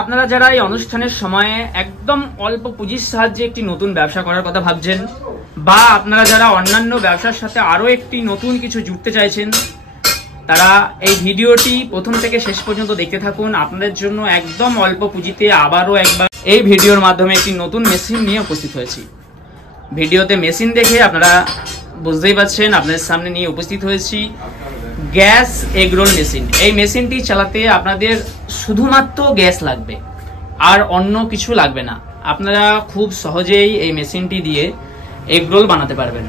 আপনারা যারা এই অনুষ্ঠানের সময়ে একদম অল্প পুঁজির সাহায্যে একটি নতুন ব্যবসা করার কথা ভাবছেন, বা আপনারা যারা অন্যান্য ব্যবসার সাথে আরো একটি নতুন কিছু জুড়তে চাইছেন, তারা এই ভিডিওটি প্রথম থেকে শেষ পর্যন্ত দেখতে থাকুন। আপনাদের জন্য একদম অল্প পুঁজিতে আবারও একবার এই ভিডিওর মাধ্যমে একটি নতুন মেশিন নিয়ে উপস্থিত হয়েছি। ভিডিওতে মেশিন দেখে আপনারা বুঝতেই পারছেন, আপনাদের সামনে নিয়ে উপস্থিত হয়েছি গ্যাস এগরোল মেশিন। এই মেশিনটি চালাতে আপনাদের শুধুমাত্র গ্যাস লাগবে, আর অন্য কিছু লাগবে না। আপনারা খুব সহজেই এই মেশিনটি দিয়ে এগরোল বানাতে পারবেন।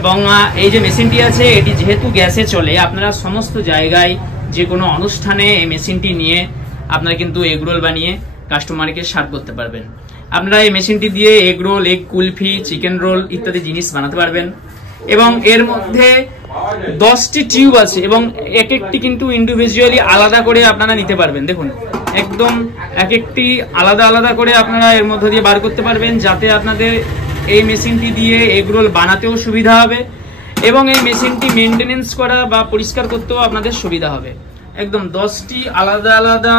এবং এই যে মেশিনটি আছে, এটি যেহেতু গ্যাসে চলে, আপনারা সমস্ত জায়গায় যে কোনো অনুষ্ঠানে এই মেশিনটি নিয়ে আপনারা কিন্তু এগরোল বানিয়ে কাস্টমারকে সার্ভ করতে পারবেন। আপনারা এই মেশিনটি দিয়ে egg roll, egg kulfi, chicken roll ইত্যাদি জিনিস বানাতে পারবেন। এবং এর মধ্যে 10টি টিউব আছে এবং এক একটি কিন্তু ইন্ডিভিজুয়ালি আলাদা করে আপনারা নিতে পারবেন। দেখুন, একদম এক একটি আলাদা আলাদা করে আপনারা এর মধ্যে দিয়ে বার করতে পারবেন, যাতে আপনাদের এই মেশিনটি দিয়ে এগরোল বানাতেও সুবিধা হবে এবং এই মেশিনটি মেনটেনেন্স করা বা পরিষ্কার করতেও আপনাদের সুবিধা হবে। একদম 10টি আলাদা আলাদা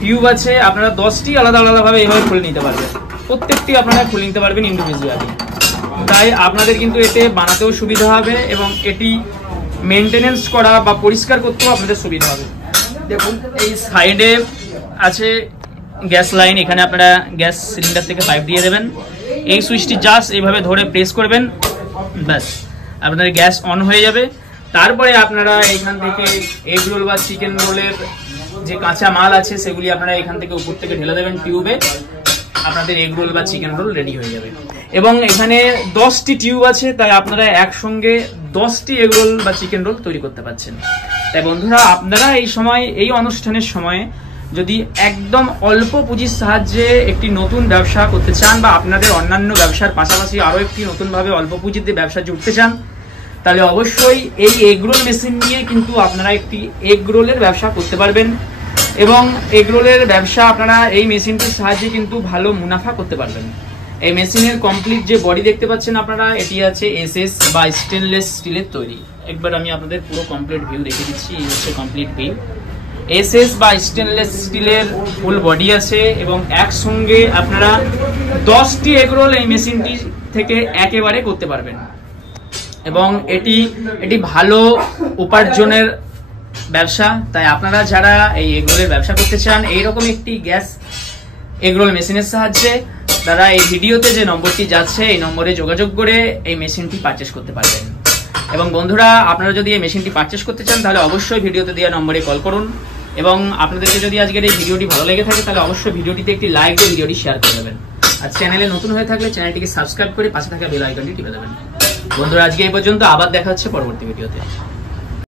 টিউব আছে, আপনারা 10টি আলাদা আলাদা ভাবে এইভাবে খুলে নিতে পারবেন। প্রত্যেকটি আপনারা খুলে নিতে পারবেন ইন্ডিভিজুয়ালি, তাই আপনাদের কিন্তু এতে বানাতেও সুবিধা হবে এবং এটি মেনটেনেন্স করা বা পরিষ্কার করতেও আপনাদের সুবিধা হবে। দেখুন, এই সাইডে আছে গ্যাস লাইন, এখানে আপনারা গ্যাস সিলিন্ডার থেকে পাইপ দিয়ে দেবেন। এই সুইচটি জাস্ট এইভাবে ধরে প্রেস করবেন, ব্যাস আপনাদের গ্যাস অন হয়ে যাবে। তারপরে আপনারা এখান থেকে এগ রোল বা চিকেন রোলের যে কাঁচা মাল আছে সেগুলি আপনারা এখান থেকে উপর থেকে ঢেলে দেবেন টিউবে, আপনাদের এগ রোল বা চিকেন রোল রেডি হয়ে যাবে। এবং এখানে 10টি টিউব আছে, তাই আপনারা একসঙ্গে 10টি এগ রোল বা চিকেন রোল তৈরি করতে পারছেন। তাই বন্ধুরা, আপনারা এই সময়, এই অনুষ্ঠানের সময় যদি একদম অল্প পুঁজির সাহায্যে একটি নতুন ব্যবসা করতে চান, বা আপনাদের অন্যান্য ব্যবসার পাশাপাশি আরো একটি নতুনভাবে অল্প পুঁজিতে ব্যবসা জুড়তে চান, তাহলে অবশ্যই এই এগরোল মেশিন নিয়ে কিন্তু আপনারা একটি এগরোলের ব্যবসা করতে পারবেন। এবং এগরোলের ব্যবসা আপনারা এই মেশিনটির সাহায্যে কিন্তু ভালো মুনাফা করতে পারবেন। এই মেশিনের কমপ্লিট যে বডি দেখতে পাচ্ছেন আপনারা, এটি আছে এসএস বা স্টেনলেস স্টিলের তৈরি। একবার আমি আপনাদের পুরো কমপ্লিট ভিউ দেখে দিচ্ছি। এই হচ্ছে কমপ্লিট ভিউ। এসএস বা স্টেনলেস স্টিলের ফুল বডি আছে এবং একসঙ্গে আপনারা 10টি এগরোল এই মেশিনটি থেকে একেবারে করতে পারবেন। এবং এটি ভালো উপার্জনের ব্যবসা। তাই আপনারা যারা এই এগরোলের ব্যবসা করতে চান এইরকম একটি গ্যাস এগরোল মেশিনের সাহায্যে, তারা এই ভিডিওতে যে নম্বরটি যাচ্ছে এই নম্বরে যোগাযোগ করে এই মেশিনটি পারচেস করতে পারবেন। এবং বন্ধুরা, আপনারা যদি এই মেশিনটি পারচেস করতে চান তাহলে অবশ্যই ভিডিওতে দেওয়া নম্বরে কল করুন। এবং আপনাদেরকে যদি আজকের এই ভিডিওটি ভালো লেগে থাকে তাহলে অবশ্যই ভিডিওটিতে একটি লাইক দিয়ে ভিডিওটি শেয়ার করে দেবেন। আর চ্যানেলে নতুন হয়ে থাকলে চ্যানেলটিকে সাবস্ক্রাইব করে পাশে থাকা বেল আইকনটি টিপে দেবেন। বন্ধুরা, আজকে এই পর্যন্ত, আবার দেখা হচ্ছে পরবর্তী ভিডিওতে।